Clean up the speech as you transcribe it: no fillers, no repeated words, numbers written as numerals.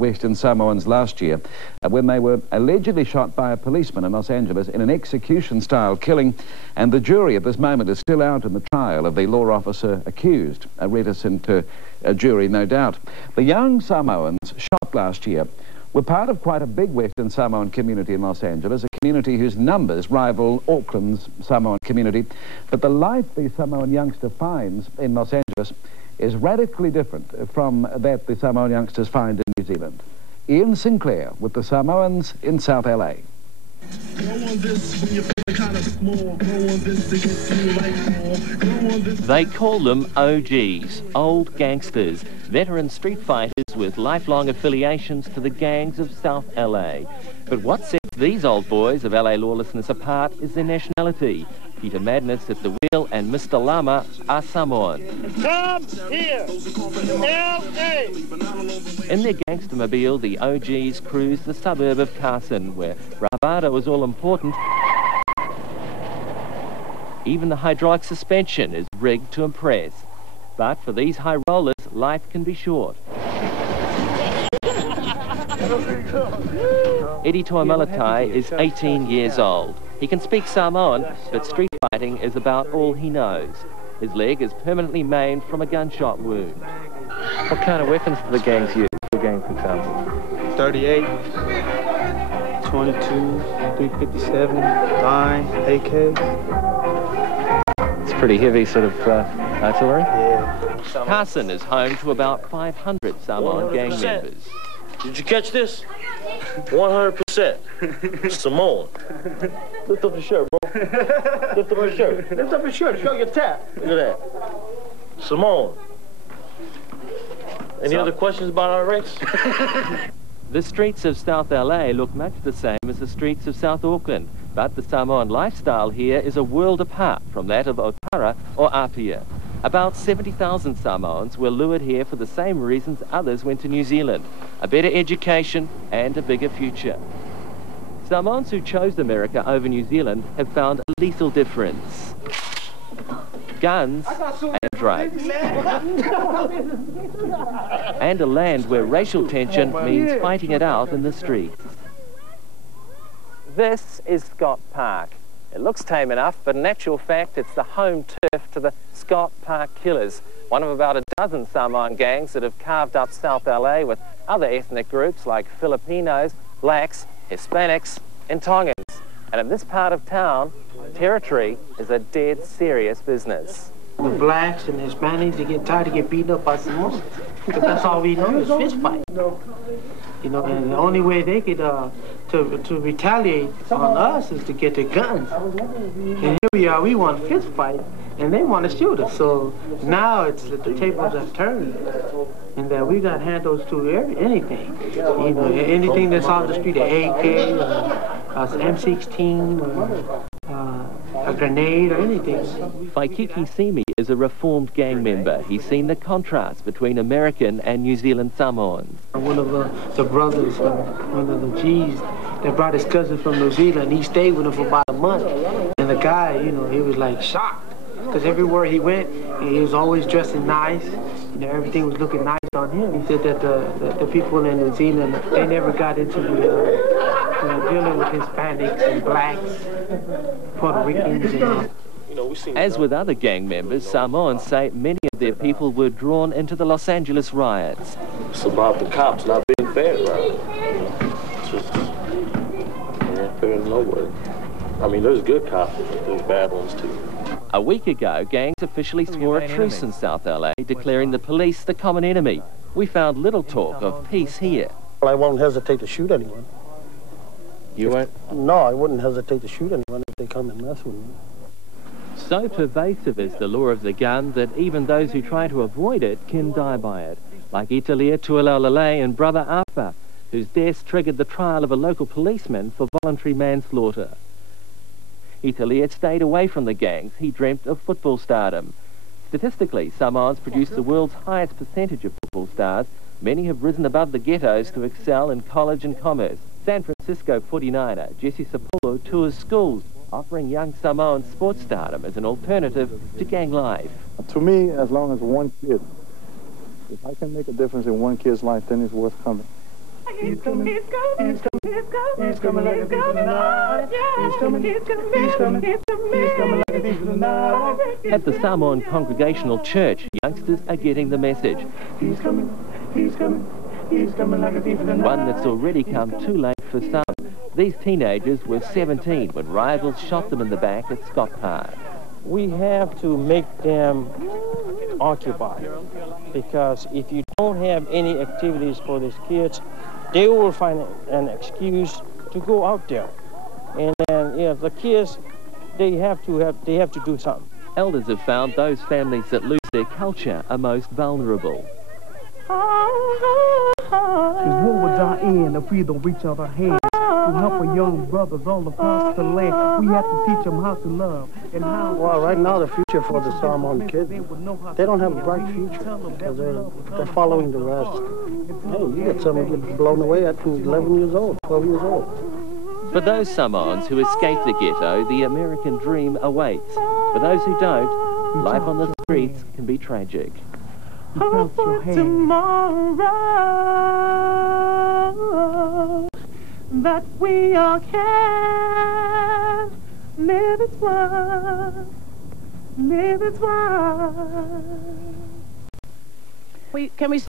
Western Samoans last year when they were allegedly shot by a policeman in Los Angeles in an execution-style killing, and the jury at this moment is still out in the trial of the law officer accused, a reticent jury, no doubt. The young Samoans shot last year were part of quite a big Western Samoan community in Los Angeles, a community whose numbers rival Auckland's Samoan community. But the life the Samoan youngster finds in Los Angeles is radically different from that the Samoan youngsters find in New Zealand. Ian Sinclair with the Samoans in South LA. They call them OGs, old gangsters, veteran street fighters with lifelong affiliations to the gangs of South LA. But what sets these old boys of LA lawlessness apart is their nationality. Peter Madness at the wheel and Mr. Lama are Samoan. Come here, LA! In their gangstermobile, the OGs cruise the suburb of Carson, where bravado is all important. Even the hydraulic suspension is rigged to impress. But for these high rollers, life can be short. Eddie Tuamalatai is 18 years old. He can speak Samoan, but street fighting is about all he knows. His leg is permanently maimed from a gunshot wound. What kind of weapons do the gangs use? Your gang, for example? 38, 22, 357, 9, AKs. It's pretty heavy sort of artillery? Yeah. Carson is home to about 500 Samoan gang members. Did you catch this? 100%. Samoan. Lift up your shirt, bro. Lift up your shirt. Lift up your shirt. Show your tap. Look at that. Samoan. Any other questions about our race? The streets of South LA look much the same as the streets of South Auckland, but the Samoan lifestyle here is a world apart from that of Otara or Apia. About 70,000 Samoans were lured here for the same reasons others went to New Zealand: a better education and a bigger future. Samoans who chose America over New Zealand have found a lethal difference: guns and drugs. And a land where racial tension means fighting it out in the streets. This is Scott Park. It looks tame enough, but in actual fact, it's the home turf to the Scott Park Killers, one of about a dozen Samoan gangs that have carved up South LA with other ethnic groups like Filipinos, blacks, Hispanics, and Tongans. And in this part of town, territory is a dead serious business. The blacks and the Hispanics, they get tired of getting beaten up by Samoans. Because that's all we know is fist fight. You know, and the only way they could to retaliate on us is to get their guns. And here we are, we want a fist fight, and they want to shoot us. So now it's the tables have turned, and that we got handles to anything. You know, anything that's off the street, an AK, an M16, a grenade, or anything. Waikiki Simi is a reformed gang member. He's seen the contrast between American and New Zealand Samoans. One of the brothers, one of the G's that brought his cousin from New Zealand, he stayed with him for about a month. And the guy, you know, he was like shocked. Because everywhere he went, he was always dressing nice. You know, everything was looking nice on him. He said that the people in New Zealand, they never got into dealing with Hispanics and blacks, Puerto Ricans, and As with other gang members, Samoans say many of their people were drawn into the Los Angeles riots. It's about the cops not being fair, right? It's just, they ain't fair nowhere. I mean, there's good cops, but there's bad ones too. A week ago, gangs officially swore a truce in South LA, declaring the police the common enemy. We found little talk of peace here. Well, I won't hesitate to shoot anyone. You won't? No, I wouldn't hesitate to shoot anyone if they come and mess with me. So pervasive is the law of the gun that even those who try to avoid it can die by it, like Italia Tualalale and brother Apa, whose deaths triggered the trial of a local policeman for voluntary manslaughter. Italia stayed away from the gangs. He dreamt of football stardom. Statistically, Samoans produce the world's highest percentage of football stars. Many have risen above the ghettos to excel in college and commerce. San Francisco 49er Jesse Sapolo tours schools, offering young Samoans sports stardom as an alternative to gang life. To me, as long as one kid, if I can make a difference in one kid's life, then it's worth coming. He's coming. He's coming. He's coming. He's coming. He's coming like a thief in the night. He's coming. He's coming. He's coming. He's coming like a thief in the night. At the Samoan Congregational Church, youngsters are getting the message. He's coming. He's coming. He's coming like a thief in the night. One that's already come too late for some. These teenagers were 17 when rivals shot them in the back at Scott Park. We have to make them occupied, because if you don't have any activities for these kids, they will find an excuse to go out there. And then, the kids, they have to do something. Elders have found those families that lose their culture are most vulnerable. Because what would our end if we don't reach out our hands to help our young brothers all across the land? We have to teach them how to love and how. Well, right now the future for the Samoan kids, they don't have a bright future because they're following the rest. Hey, you get someone get blown away at 11 years old, 12 years old. For those Samoans who escaped the ghetto, the American dream awaits. For those who don't, life on the streets can be tragic. Hope for tomorrow that we all can live as one, live as one. Can we